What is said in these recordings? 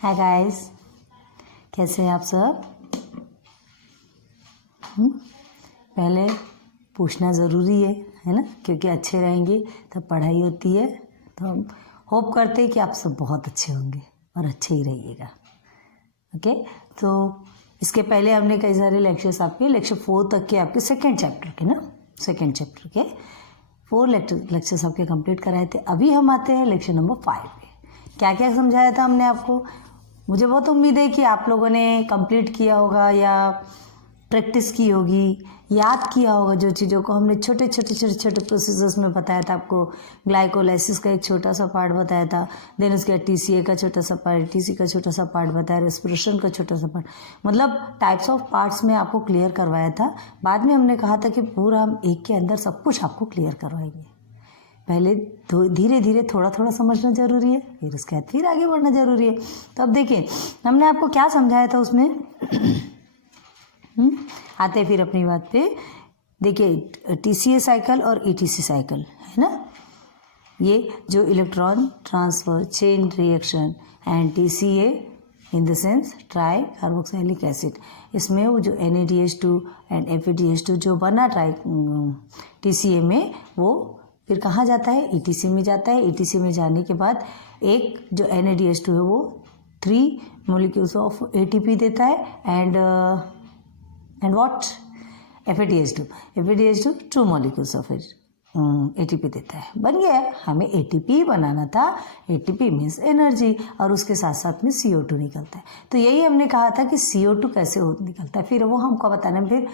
Hi guys, कैसे हैं आप सब? पहले पूछना ज़रूरी है ना, क्योंकि अच्छे रहेंगे तब पढ़ाई होती है। तो हम होप करते हैं कि आप सब बहुत अच्छे होंगे और अच्छे ही रहिएगा। ओके, तो इसके पहले हमने कई सारे लेक्चर्स आपके लेक्चर 4 तक के आपके सेकेंड चैप्टर के 4 लेक्चर्स आपके कंप्लीट कराए थे। अभी हम आते हैं लेक्चर नंबर 5 पे। क्या क्या समझाया था हमने आपको? मुझे बहुत उम्मीद है कि आप लोगों ने कंप्लीट किया होगा या प्रैक्टिस की होगी, याद किया होगा जो चीज़ों को हमने छोटे प्रोसेसर्स में बताया था आपको। ग्लाइकोलाइसिस का एक छोटा सा पार्ट बताया था, देन उसके बाद टीसीए का छोटा सा पार्ट, टीसी का छोटा सा पार्ट बताया, रेस्पिरेशन का छोटा सा पार्ट, मतलब टाइप्स ऑफ पार्ट्स में आपको क्लियर करवाया था। बाद में हमने कहा था कि पूरा हम एक के अंदर सब कुछ आपको क्लियर करवाएंगे। पहले धीरे धीरे थोड़ा थोड़ा समझना जरूरी है, फिर उसके बाद फिर आगे बढ़ना जरूरी है। तो अब देखिए हमने आपको क्या समझाया था उसमें। आते हैं फिर अपनी बात पे। देखिए टीसीए साइकिल और ईटीसी साइकिल है ना, ये जो electron transfer chain reaction and TCA in the sense try carboxylic acid, इसमें वो जो NADH2 एंड FADH2 जो बना टीसीए में, वो फिर कहाँ जाता है? ईटीसी में जाता है। ईटीसी में जाने के बाद एक जो NADH2 है वो 3 मोलिक्यूल्स ऑफ ATP देता है and what? FADH2 2 molecules of ATP देता है। बन गया, हमें ATP बनाना था। ATP मीन्स एनर्जी, और उसके साथ साथ में CO2 निकलता है। तो यही हमने कहा था कि CO2 कैसे निकलता है, फिर वो हमको बताना। फिर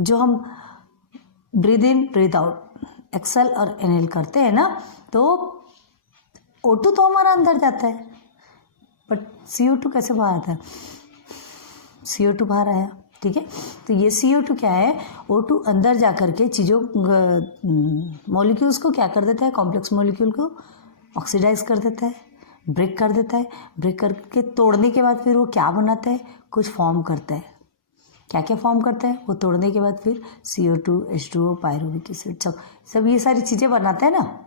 जो हम breathe in breathe out exhale और इनहेल करते हैं ना, तो O2 तो हमारा अंदर जाता है, बट CO2 कैसे बाहर आता है? CO2 बाहर आया, ठीक है। तो ये CO2 क्या है? O2 अंदर जा कर के चीज़ों मॉलिक्यूल्स को क्या कर देता है? कॉम्प्लेक्स मॉलिक्यूल को ऑक्सीडाइज कर देता है, ब्रेक कर देता है। ब्रेक करके तोड़ने के बाद फिर वो क्या बनाता है? कुछ फॉर्म करता है। क्या क्या फॉर्म करता है? वो तोड़ने के बाद फिर CO2, H2O, पायरुविक एसिड, सब ये सारी चीज़ें बनाता है ना,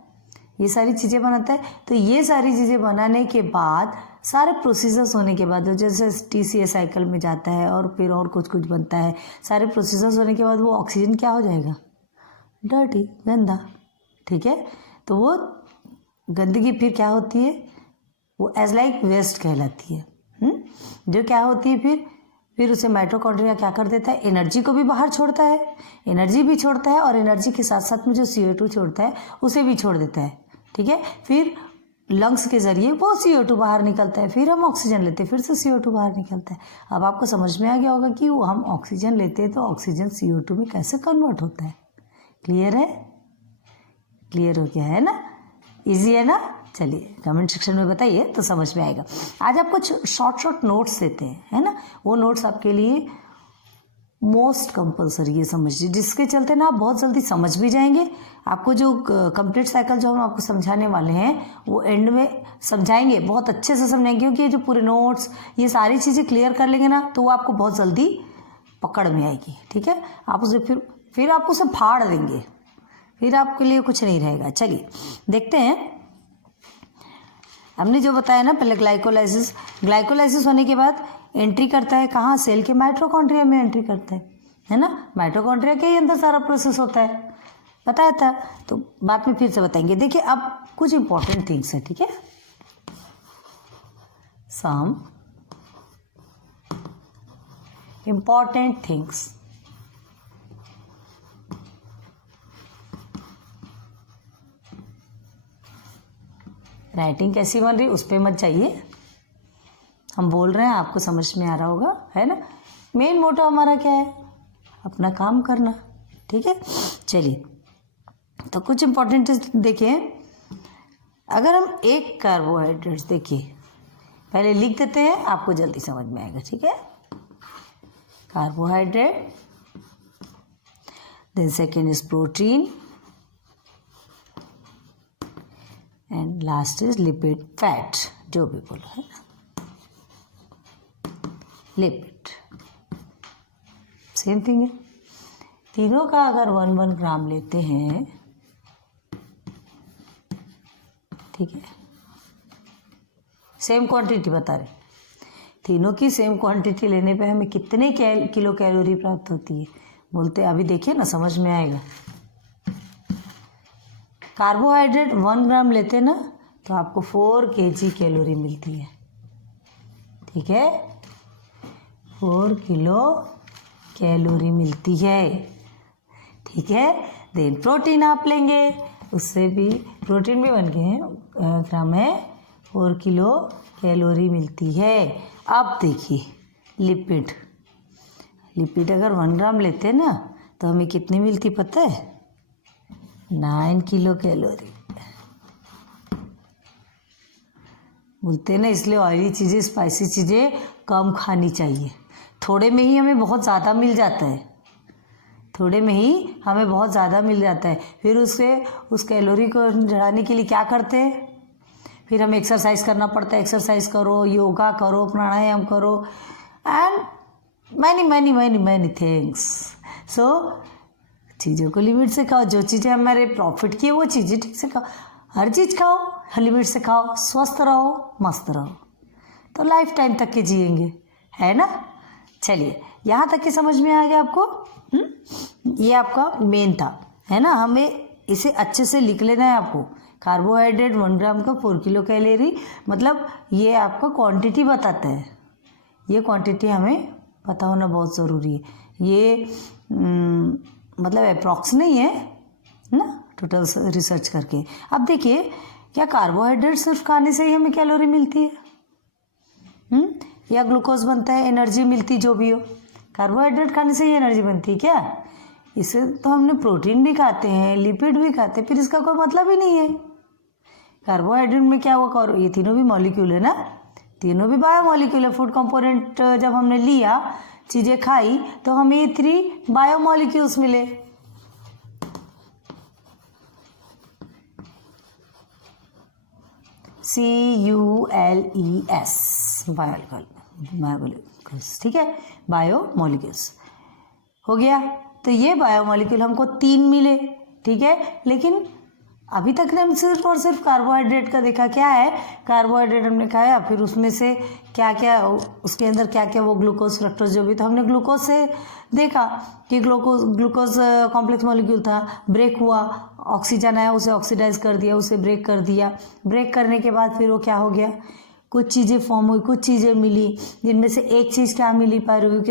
ये सारी चीज़ें बनाता है। तो ये सारी चीज़ें बनाने के बाद, सारे प्रोसीजर्स होने के बाद, जैसे टीसीए साइकिल में जाता है और फिर और कुछ बनता है, सारे प्रोसीजर्स होने के बाद वो ऑक्सीजन क्या हो जाएगा? डर्टी, गंदा, ठीक है। तो वो गंदगी फिर क्या होती है? वो एज लाइक वेस्ट कहलाती है। जो क्या होती है फिर उसे माइटोकॉन्ड्रिया क्या कर देता है? एनर्जी को भी बाहर छोड़ता है, एनर्जी भी छोड़ता है, और एनर्जी के साथ साथ में जो CO2 छोड़ता है उसे भी छोड़ देता है, ठीक है। फिर लंग्स के जरिए वो CO2 बाहर निकलता है, फिर हम ऑक्सीजन लेते हैं, फिर से CO2 बाहर निकलता है। अब आपको समझ में आ गया होगा कि वो हम ऑक्सीजन लेते हैं तो ऑक्सीजन CO2 में कैसे कन्वर्ट होता है। क्लियर है? क्लियर हो गया है ना? ईजी है ना? चलिए कमेंट सेक्शन में बताइए तो समझ में आएगा। आज आपको शॉर्ट नोट्स देते हैं, है ना। वो नोट्स आपके लिए मोस्ट कंपल्सरी है, समझिए, जिसके चलते ना आप बहुत जल्दी समझ भी जाएंगे। आपको जो कंप्लीट साइकिल जो हम आपको समझाने वाले हैं वो एंड में समझाएंगे, बहुत अच्छे से समझाएंगे, क्योंकि ये जो पूरे नोट्स ये सारी चीज़ें क्लियर कर लेंगे ना, तो वो आपको बहुत जल्दी पकड़ में आएगी, ठीक है। आप उसे फिर आप उसे फाड़ देंगे, फिर आपके लिए कुछ नहीं रहेगा। चलिए देखते हैं। हमने जो बताया ना पहले, ग्लाइकोलाइसिस होने के बाद एंट्री करता है कहाँ? सेल के माइटोकॉन्ड्रिया में एंट्री करता है ना। माइटोकॉन्ड्रिया के ही अंदर सारा प्रोसेस होता है, बताया था। तो बाद में फिर से बताएंगे। देखिए अब कुछ इंपॉर्टेंट थिंग्स है, ठीक है। Some important things. राइटिंग कैसी बन रही उस पर मत जाइए, हम बोल रहे हैं, आपको समझ में आ रहा होगा, है ना। मेन मोटो हमारा क्या है? अपना काम करना, ठीक है। चलिए तो कुछ इंपॉर्टेंट देखिए। अगर हम एक कार्बोहाइड्रेट, देखिए पहले लिख देते हैं, आपको जल्दी समझ में आएगा, ठीक है। Carbohydrate, then second is protein, and last is lipid, fat, जो भी बोलो, है ना, लिपिड, सेम थिंग है। तीनों का अगर 1-1 ग्राम लेते हैं, ठीक है, सेम क्वांटिटी बता रहे, तीनों की सेम क्वांटिटी लेने पे हमें कितने किलो कैलोरी प्राप्त होती है बोलते हैं, अभी देखिए ना समझ में आएगा। कार्बोहाइड्रेट 1 ग्राम लेते ना तो आपको 4 kg कैलोरी मिलती है, ठीक है, 4 किलो कैलोरी मिलती है, ठीक है। देन प्रोटीन आप लेंगे, उससे भी प्रोटीन भी 1 ग्राम है, 4 किलो कैलोरी मिलती है। अब देखिए लिपिड अगर 1 ग्राम लेते हैं ना तो हमें कितनी मिलती पता है, 9 किलो कैलोरी बोलते हैं ना। इसलिए ऑयली चीज़ें, स्पाइसी चीज़ें कम खानी चाहिए। थोड़े में ही हमें बहुत ज़्यादा मिल जाता है, थोड़े में ही हमें बहुत ज़्यादा मिल जाता है। फिर उस कैलोरी को बढ़ाने के लिए क्या करते हैं, फिर हमें एक्सरसाइज करना पड़ता है। एक्सरसाइज करो, योगा करो, प्राणायाम करो एंड मैनी थिंग्स। सो चीज़ों को लिमिट से खाओ, जो चीज़ें हमारे प्रॉफिट की है वो चीज़ें ठीक से खाओ, हर चीज़ खाओ, लिमिट से खाओ, स्वस्थ रहो, मस्त रहो, तो लाइफ टाइम तक के जिएंगे, है ना। चलिए यहाँ तक के समझ में आ गया आपको। ये आपका मेन था, है ना। हमें इसे अच्छे से लिख लेना है आपको। कार्बोहाइड्रेट 1 ग्राम का 4 किलो कैलोरी, मतलब ये आपका क्वांटिटी बताता है। ये क्वांटिटी हमें पता होना बहुत ज़रूरी है। ये मतलब अप्रॉक्स नहीं है ना, टोटल रिसर्च करके। अब देखिए, क्या कार्बोहाइड्रेट सिर्फ खाने से ही हमें कैलोरी मिलती है, या ग्लूकोज बनता है, एनर्जी मिलती, जो भी हो, कार्बोहाइड्रेट खाने से ही एनर्जी बनती है क्या? इससे तो हमने प्रोटीन भी खाते हैं, लिपिड भी खाते हैं, फिर इसका कोई मतलब ही नहीं है। कार्बोहाइड्रेट में क्या हुआ, ये तीनों भी मॉलिक्यूल है ना, तीनों भी बायोमॉलिक्यूल है। फूड कंपोनेंट जब हमने लिया, चीज़ें खाई, तो हमें ये 3 बायोमॉलिक्यूल्स मिले। CULES, बायोमॉलिक्यूल्स, ठीक है, बायोमॉलिक्यूल्स हो गया। तो ये बायोमॉलिक्यूल हमको 3 मिले, ठीक है। लेकिन अभी तक ने हम सिर्फ और सिर्फ कार्बोहाइड्रेट का देखा। क्या है, कार्बोहाइड्रेट हमने खाया, फिर उसमें से क्या क्या, उसके अंदर क्या क्या, वो ग्लूकोज, फ्रक्टोज जो भी, तो हमने ग्लूकोज से देखा कि ग्लूकोज कॉम्प्लेक्स मॉलिक्यूल था, ब्रेक हुआ, ऑक्सीजन आया, उसे ऑक्सीडाइज कर दिया, उसे ब्रेक कर दिया। ब्रेक करने के बाद फिर वो क्या हो गया, कुछ चीज़ें फॉर्म हुई, कुछ चीज़ें मिली, जिनमें से एक चीज़ क्या मिली, पायरुविक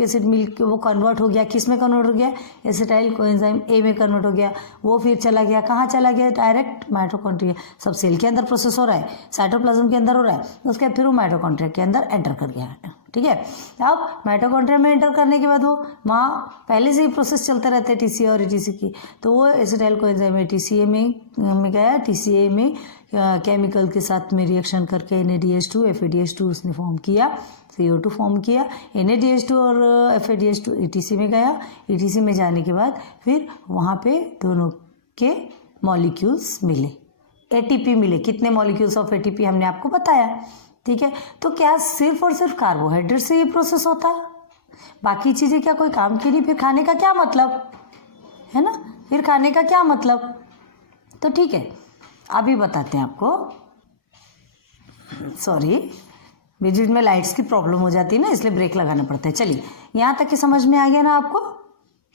एसिड मिल के वो कन्वर्ट हो गया, किस में कन्वर्ट हो गया, एसिटाइल कोएंजाइम ए में कन्वर्ट हो गया। वो फिर चला गया, कहाँ चला गया, डायरेक्ट माइटोकॉन्ड्रिया। सब सेल के अंदर प्रोसेस हो रहा है, साइटोप्लाज्म के अंदर हो रहा है, उसके बाद फिर वो माइटोकॉन्ड्रिया के अंदर एंटर कर गया, ठीक है। अब माइटोकॉन्ड्रिया में एंटर करने के बाद वो वहाँ पहले से ही प्रोसेस चलते रहते हैं टीसीए और एटीसी की, तो वो एसिटाइल कोएंजाइम टीसीए में गया, टीसीए में केमिकल के साथ में रिएक्शन करके NADH2 FADH2 उसने फॉर्म किया, CO2 फॉर्म किया। NADH2 और FADH2 ETC में गया, ETC में जाने के बाद फिर वहाँ पे दोनों के मॉलिक्यूल्स मिले, ATP मिले। कितने मॉलिक्यूल्स ऑफ ATP हमने आपको बताया, ठीक है। तो क्या सिर्फ और सिर्फ कार्बोहाइड्रेट से ये प्रोसेस होता, बाकी चीज़ें क्या कोई काम की नहीं? फिर खाने का क्या मतलब है ना, फिर खाने का क्या मतलब? तो ठीक है, अभी बताते हैं आपको। सॉरी, बीच में लाइट्स की प्रॉब्लम हो जाती है ना, इसलिए ब्रेक लगाना पड़ता है। चलिए, यहाँ तक कि समझ में आ गया ना आपको,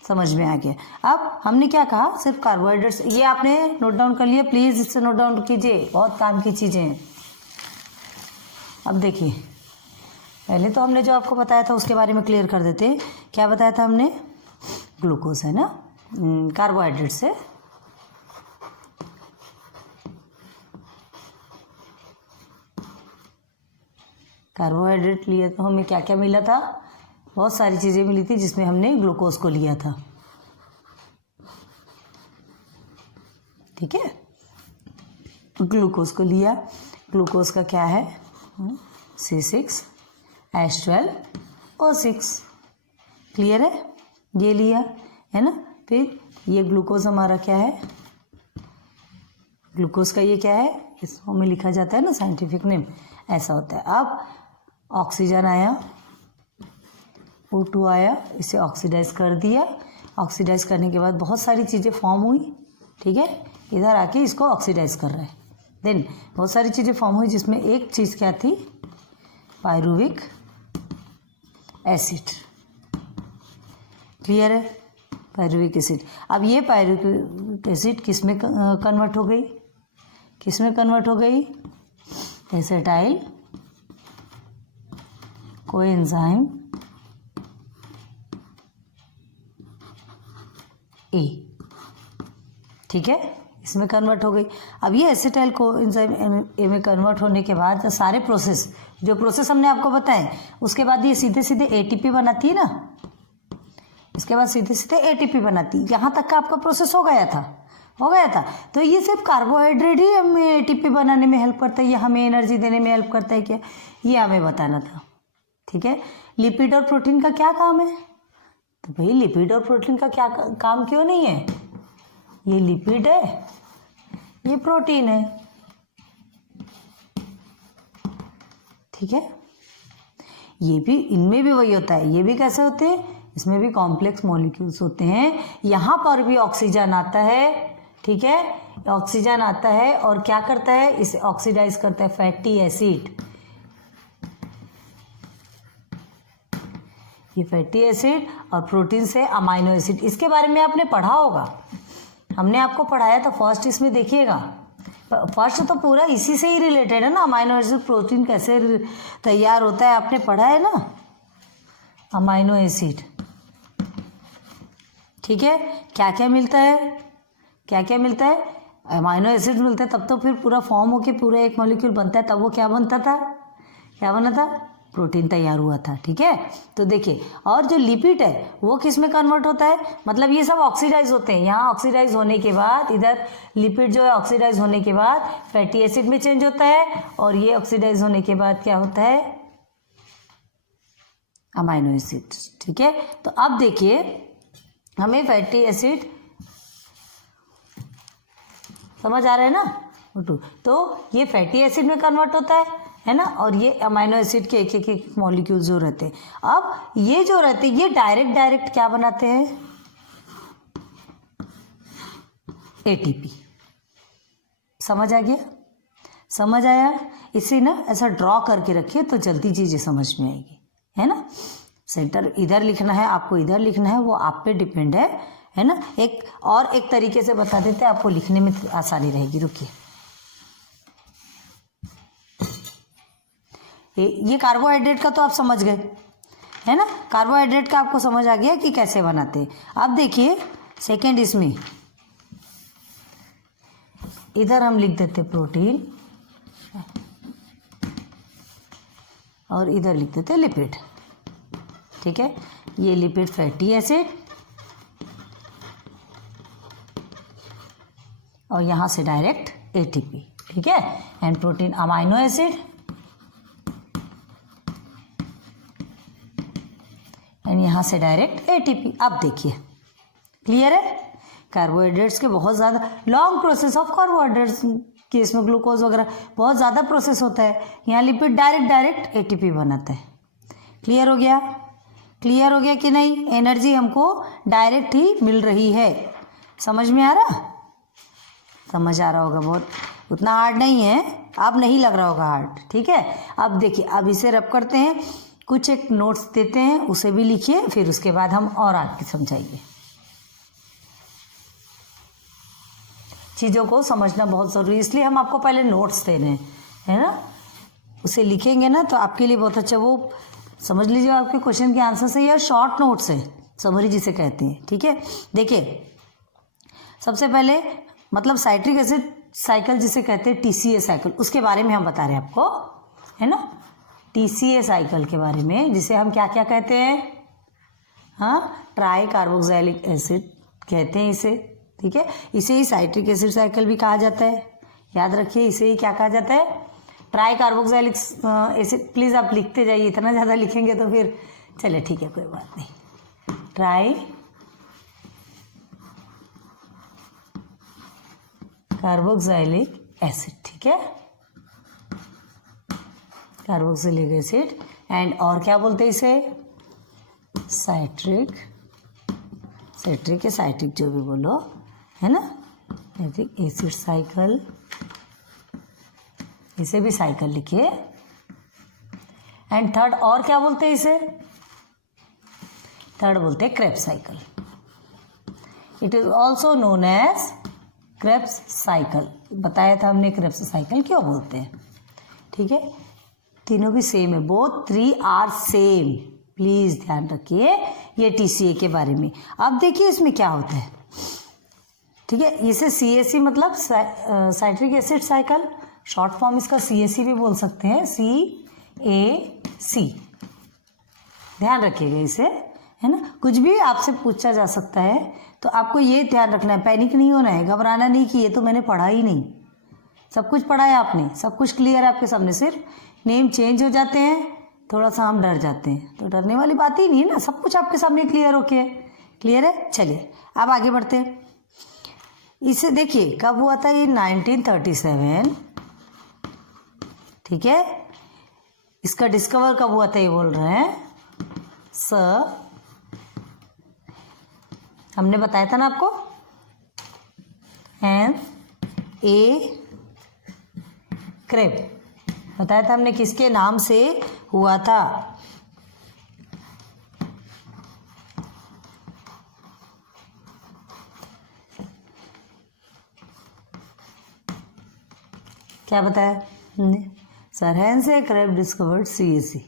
समझ में आ गया। अब हमने क्या कहा, सिर्फ कार्बोहाइड्रेट्स, ये आपने नोट डाउन कर लिया, प्लीज़ इससे नोट डाउन कीजिए, बहुत काम की चीज़ें हैं। अब देखिए, पहले तो हमने जो आपको बताया था उसके बारे में क्लियर कर देते हैं। क्या बताया था हमने, ग्लूकोज है ना, कार्बोहाइड्रेट से कार्बोहाइड्रेट लिया तो हमें क्या क्या मिला था, बहुत सारी चीज़ें मिली थी, जिसमें हमने ग्लूकोज को लिया था, ठीक है। ग्लूकोज को लिया, ग्लूकोज का क्या है, C6H12O6, क्लियर है, ये लिया है ना। फिर ये ग्लूकोज हमारा क्या है, ग्लूकोज का ये क्या है, इसको में लिखा जाता है ना साइंटिफिक नेम, ऐसा होता है। अब ऑक्सीजन आया, O2 आया, इसे ऑक्सीडाइज कर दिया। ऑक्सीडाइज करने के बाद बहुत सारी चीज़ें फॉर्म हुई, ठीक है, इधर आके इसको ऑक्सीडाइज कर रहा है। देन बहुत सारी चीज़ें फॉर्म हुई, जिसमें एक चीज़ क्या थी, पायरुविक एसिड। क्लियर है? Pyruvic acid. अब ये पायरुविक एसिड किस में कन्वर्ट हो गई? किस में कन्वर्ट हो गई? Acetyl coenzyme A. ठीक है, इसमें कन्वर्ट हो गई। अब ये एसिटाइल कोएंजाइम ए में कन्वर्ट होने के बाद सारे प्रोसेस, जो प्रोसेस हमने आपको बताए, उसके बाद ये सीधे सीधे एटीपी बनाती है ना, इसके बाद सीधे सीधे एटीपी बनाती। यहाँ तक का आपका प्रोसेस हो गया था। तो ये सिर्फ कार्बोहाइड्रेट ही हमें एटीपी बनाने में हेल्प करता है या हमें एनर्जी देने में हेल्प करता है क्या, ये हमें बताना था। ठीक है, लिपिड और प्रोटीन का क्या काम है? तो भाई लिपिड और प्रोटीन का क्या काम क्यों नहीं है? ये लिपिड है, ये प्रोटीन है। ठीक है, ये भी, इनमें भी वही होता है। ये भी कैसे होते हैं? इसमें भी कॉम्प्लेक्स मॉलिक्यूल्स होते हैं। यहाँ पर भी ऑक्सीजन आता है। ठीक है, ऑक्सीजन आता है और क्या करता है? इसे ऑक्सीडाइज करता है फैटी एसिड। ये फैटी एसिड और प्रोटीन से अमाइनो एसिड, इसके बारे में आपने पढ़ा होगा, हमने आपको पढ़ाया था फर्स्ट। इसमें देखिएगा, फर्स्ट तो पूरा इसी से ही रिलेटेड है ना, अमाइनो एसिड प्रोटीन कैसे तैयार होता है, आपने पढ़ा है ना, अमाइनो एसिड। ठीक है, क्या क्या मिलता है? क्या क्या मिलता है? अमाइनो एसिड मिलता है, तब तो फिर पूरा फॉर्म होके पूरा एक मॉलिक्यूल बनता है। तब वो क्या बनता था? क्या बना था? प्रोटीन तैयार हुआ था। ठीक है, तो देखिए, और जो लिपिड है वो किस में कन्वर्ट होता है? मतलब ये सब ऑक्सीडाइज होते हैं। यहाँ ऑक्सीडाइज होने के बाद इधर लिपिड जो है ऑक्सीडाइज होने के बाद फैटी एसिड में चेंज होता है, और ये ऑक्सीडाइज होने के बाद क्या होता है? Amino acid. ठीक है, तो अब देखिए, हमें फैटी एसिड समझ आ रहा है ना? तो ये फैटी एसिड में कन्वर्ट होता है ना, और ये अमाइनो एसिड के एक एक मॉलिक्यूल जो रहते हैं। अब ये जो रहते हैं, ये डायरेक्ट क्या बनाते हैं? एटीपी। समझ आ गया? समझ आया? इसे ना ऐसा ड्रॉ करके रखिए तो जल्दी चीजें समझ में आएगी, है ना। सेंटर इधर लिखना है, आपको इधर लिखना है, वो आप पे डिपेंड है ना। एक तरीके से बता देते हैं, आपको लिखने में आसानी रहेगी। रुकिए, ये कार्बोहाइड्रेट का तो आप समझ गए, है ना। कार्बोहाइड्रेट का आपको समझ आ गया कि कैसे बनाते हैं। अब देखिए सेकेंड, इसमें इधर हम लिख देते प्रोटीन और इधर लिख देते लिपिड। ठीक है, ये लिपिड फैटी एसिड और यहाँ से डायरेक्ट एटीपी। ठीक है, and protein amino acid and यहाँ से डायरेक्ट एटीपी। अब देखिए, क्लियर है। कार्बोहाइड्रेट्स के बहुत ज़्यादा लॉन्ग प्रोसेस ऑफ कार्बोहाइड्रेट्स के, इसमें ग्लूकोज वगैरह बहुत ज़्यादा प्रोसेस होता है। यहाँ लिपिड डायरेक्ट एटीपी बनाते हैं। क्लियर हो गया? क्लियर हो गया कि नहीं? एनर्जी हमको डायरेक्ट ही मिल रही है। समझ में आ रहा? समझ आ रहा होगा, बहुत उतना हार्ड नहीं है, अब नहीं लग रहा होगा हार्ड। ठीक है, अब देखिए, अब इसे रब करते हैं, कुछ एक नोट्स देते हैं, उसे भी लिखिए, फिर उसके बाद हम और आगे समझाइए। चीज़ों को समझना बहुत ज़रूरी, इसलिए हम आपको पहले नोट्स दे रहे हैं, है ना। उसे लिखेंगे ना तो आपके लिए बहुत अच्छा, वो समझ लीजिए आपके क्वेश्चन के आंसर से, या शॉर्ट नोट्स है, समरी जिसे कहते हैं। ठीक है, देखिए सबसे पहले मतलब साइट्रिक एसिड साइकिल जिसे कहते हैं, टीसीए साइकिल, उसके बारे में हम बता रहे हैं आपको, है ना। टीसीए साइकिल के बारे में, जिसे हम क्या क्या कहते हैं? हाँ, ट्राई कार्बोक्सिलिक एसिड कहते हैं इसे। ठीक है, इसे ही साइट्रिक एसिड साइकिल भी कहा जाता है, याद रखिए। इसे ही क्या कहा जाता है? Try carboxylic acid. प्लीज़ आप लिखते जाइए, इतना ज़्यादा लिखेंगे तो फिर चलिए ठीक है, कोई बात नहीं। Try carboxylic acid. ठीक है, कार्बोक्सिलिक एसिड एंड और क्या बोलते हैं इसे? साइट्रिक या साइट्रिक, जो भी बोलो, है ना। साइट्रिक एसिड साइकिल, इसे भी साइकिल लिखिए। एंड थर्ड और क्या बोलते हैं इसे? थर्ड बोलते हैं Krebs cycle. It is also known as Krebs cycle. बताया था हमने क्रेब्स साइकिल क्यों बोलते हैं। ठीक है, तीनों भी सेम है, बोथ 3 आर सेम। प्लीज ध्यान रखिए ये TCA के बारे में। अब देखिए इसमें क्या होता है। ठीक है, इसे CAC मतलब citric acid cycle, short form इसका CAC भी बोल सकते हैं, CAC। ध्यान रखिएगा इसे, है ना। कुछ भी आपसे पूछा जा सकता है तो आपको ये ध्यान रखना है, पैनिक नहीं होना है, घबराना नहीं कि ये तो मैंने पढ़ा ही नहीं। सब कुछ पढ़ा है आपने, सब कुछ क्लियर है आपके सामने, सिर्फ नेम चेंज हो जाते हैं, थोड़ा सा हम डर जाते हैं। तो डरने वाली बात ही नहीं है ना, सब कुछ आपके सामने क्लियर होके क्लियर है। चलिए अब आगे बढ़ते हैं। इसे देखिए कब हुआ था ये 1937। ठीक है, इसका डिस्कवर कब हुआ था ये बोल रहे हैं सर, हमने बताया था ना आपको, N.A. क्रेब बताया था हमने, किसके नाम से हुआ था। क्या बताया हमने, सर हेंसे क्रेब डिस्कवर्ड CAC।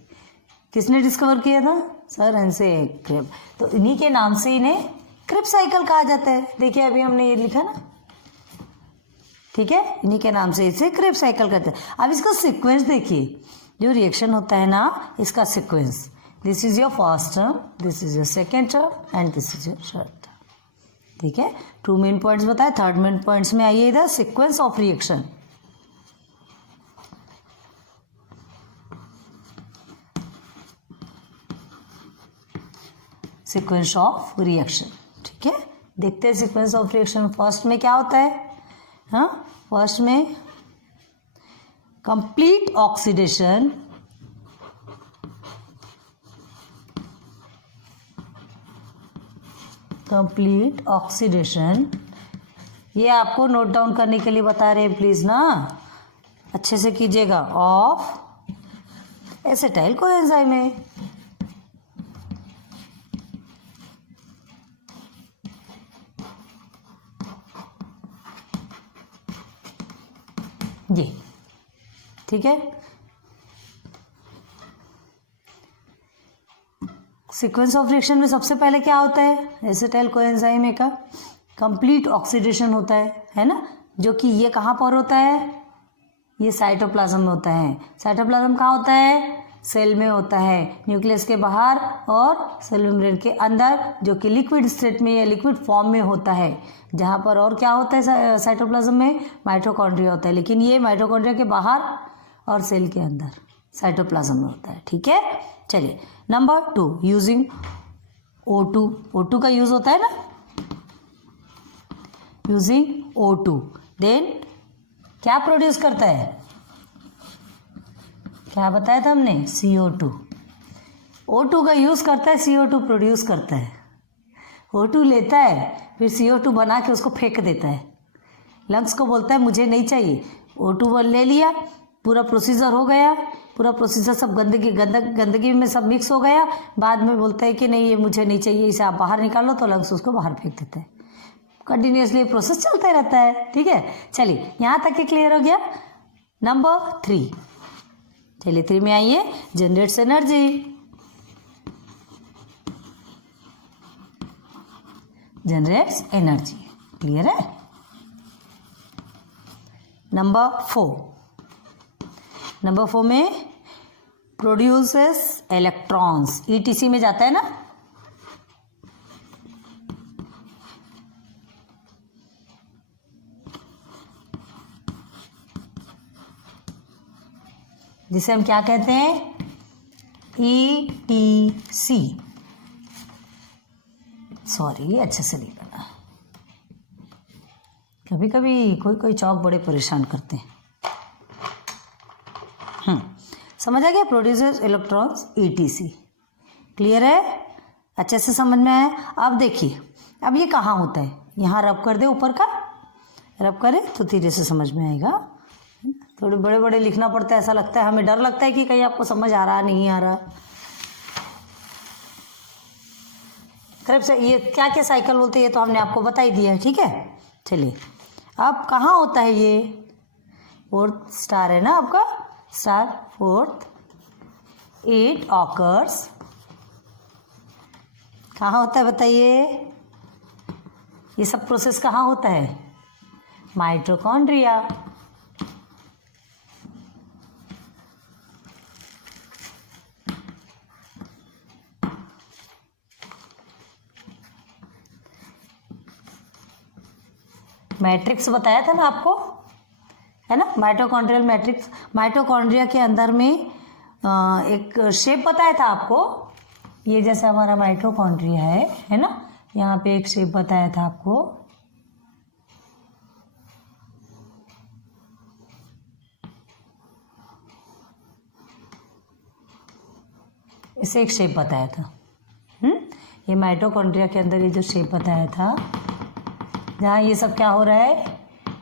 किसने डिस्कवर किया था, सर हेंसे क्रेब। तो इन्हीं के नाम से इन्हें क्रेब साइकिल कहा जाता है। देखिए अभी हमने ये लिखा ना, ठीक है, इन्हीं के नाम से इसे क्रेब साइकिल कहते हैं। अब इसका सीक्वेंस देखिए, जो रिएक्शन होता है ना, इसका sequence, this is your first term, this is your second term and this is your third term. ठीक है, 2 मेन पॉइंट्स बताए, थर्ड मेन पॉइंट्स में आइए इधर, sequence of reaction. Sequence of reaction, ठीक है, देखते हैं सीक्वेंस ऑफ रिएक्शन। फर्स्ट में क्या होता है, हाँ, फर्स्ट में कंप्लीट ऑक्सीडेशन, कंप्लीट ऑक्सीडेशन, ये आपको नोट डाउन करने के लिए बता रहे हैं, प्लीज ना अच्छे से कीजिएगा, ऑफ एसिटाइल कोएंजाइम है। ये ठीक है, सीक्वेंस ऑफ रिएक्शन में सबसे पहले क्या होता है, एसिटाइल कोएंजाइम का कंप्लीट ऑक्सीडेशन होता है ना, जो कि ये कहाँ पर होता है, ये साइटोप्लाज्म में होता है। साइटोप्लाज्म कहाँ होता है, सेल में होता है, न्यूक्लियस के बाहर और सेल मेम्ब्रेन के अंदर, जो कि लिक्विड स्टेट में या लिक्विड फॉर्म में होता है। जहाँ पर और क्या होता है साइटोप्लाज्म में, माइटोकॉन्ड्रिया होता है, लेकिन ये माइटोकॉन्ड्रिया के बाहर और सेल के अंदर साइटोप्लाज्म में होता है। ठीक है, चलिए नंबर 2, यूजिंग O2। O2 का यूज होता है ना, यूजिंग O2, देन क्या प्रोड्यूस करता है, क्या बताया था हमने, CO2। O2 का यूज करता है, CO2 प्रोड्यूस करता है। O2 लेता है, फिर CO2 बना के उसको फेंक देता है, लंग्स को बोलता है मुझे नहीं चाहिए। O2 ले लिया, पूरा प्रोसीजर हो गया, पूरा प्रोसीजर सब गंदगी में सब मिक्स हो गया, बाद में बोलता है कि नहीं ये मुझे नहीं चाहिए, इसे आप बाहर निकालो, तो लंग्स उसको बाहर फेंक देता है। कंटिन्यूसली प्रोसेस चलता रहता है। ठीक है, चलिए यहाँ तक के क्लियर हो गया। नंबर 3, चलिए 3 में आइए, generates energy. Generates energy, clear है। नंबर 4, नंबर 4 में प्रोड्यूसेस इलेक्ट्रॉन्स, ETC में जाता है ना, जिसे हम क्या कहते हैं, ETC। सॉरी अच्छे से नहीं बना, कभी कभी कोई चौक बड़े परेशान करते हैं। समझ आ गया, प्रोड्यूसर्स इलेक्ट्रॉन्स ETC, क्लियर है, अच्छे से समझ में आया। अब देखिए, अब ये कहाँ होता है, यहाँ रब कर दे, ऊपर का रब करे तो धीरे से समझ में आएगा। थोड़े बड़े बड़े लिखना पड़ता है, ऐसा लगता है, हमें डर लगता है कि कहीं आपको समझ आ रहा नहीं आ रहा। क्रेब्स ये क्या क्या साइकिल बोलते हैं ये तो हमने आपको बता ही दिया है, ठीक है। चलिए अब कहाँ होता है ये, फोर्थ स्टार है ना आपका स्टार, फोर्थ इट ऑकर्स कहाँ होता है बताइए, ये सब प्रोसेस कहाँ होता है, माइटोकॉन्ड्रिया। मैट्रिक्स बताया था ना आपको, है ना, माइटोकॉन्ड्रियल मैट्रिक्स। माइटोकॉन्ड्रिया के अंदर में एक शेप बताया था आपको, ये जैसे हमारा माइटोकॉन्ड्रिया है ना, यहाँ पे एक शेप बताया था आपको, इसे एक शेप बताया था। ये माइटोकॉन्ड्रिया के अंदर ये जो शेप बताया था, जहाँ ये सब क्या हो रहा है,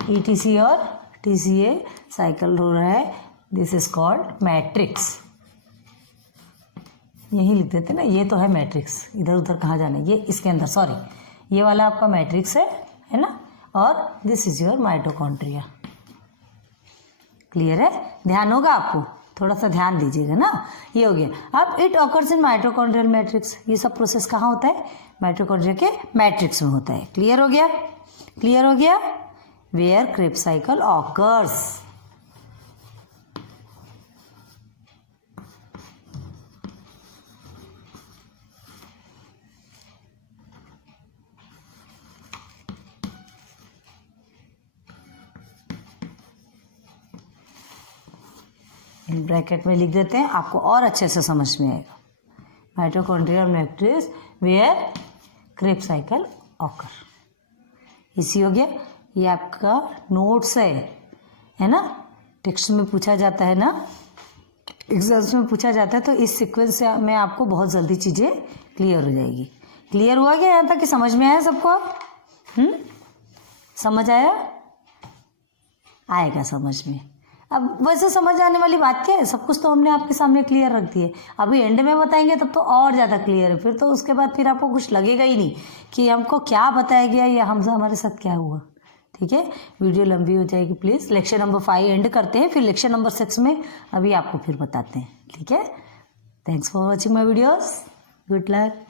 ETC और TCA साइकिल हो रहा है, दिस इज कॉल्ड मैट्रिक्स। यही लिख देते ना, ये तो है मैट्रिक्स, इधर उधर कहाँ जाना है, ये इसके अंदर, सॉरी ये वाला आपका मैट्रिक्स है ना, और this is your mitochondria. Clear है, ध्यान होगा आपको, थोड़ा सा ध्यान दीजिएगा ना। ये हो गया। अब it occurs in mitochondrial matrix, ये सब प्रोसेस कहाँ होता है, माइटोकॉन्ड्रिया के मैट्रिक्स में होता है। क्लियर हो गया, क्लियर हो गया। Where Krebs cycle occurs, in bracket में लिख देते हैं, आपको और अच्छे से समझ में आएगा। Mitochondrial matrix where Krebs cycle occur, इसी हो गया। ये आपका नोट्स है ना, टेक्स्ट में पूछा जाता है ना, एग्जाम्स में पूछा जाता है, तो इस सीक्वेंस में आपको बहुत जल्दी चीज़ें क्लियर हो जाएगी। क्लियर हुआ क्या यहाँ तक कि समझ में आया सबको? समझ आया? आएगा समझ में। अब वैसे समझ आने वाली बात क्या है, सब कुछ तो हमने आपके सामने क्लियर रख दिए, अभी एंड में बताएंगे तब तो और ज़्यादा क्लियर है, फिर तो उसके बाद फिर आपको कुछ लगेगा ही नहीं कि हमको क्या बताया गया या हमारे साथ क्या हुआ। ठीक है, वीडियो लंबी हो जाएगी, प्लीज़ लेक्चर नंबर 5 एंड करते हैं, फिर लेक्चर नंबर 6 में अभी आपको फिर बताते हैं। ठीक है, thanks for watching my videos, good luck.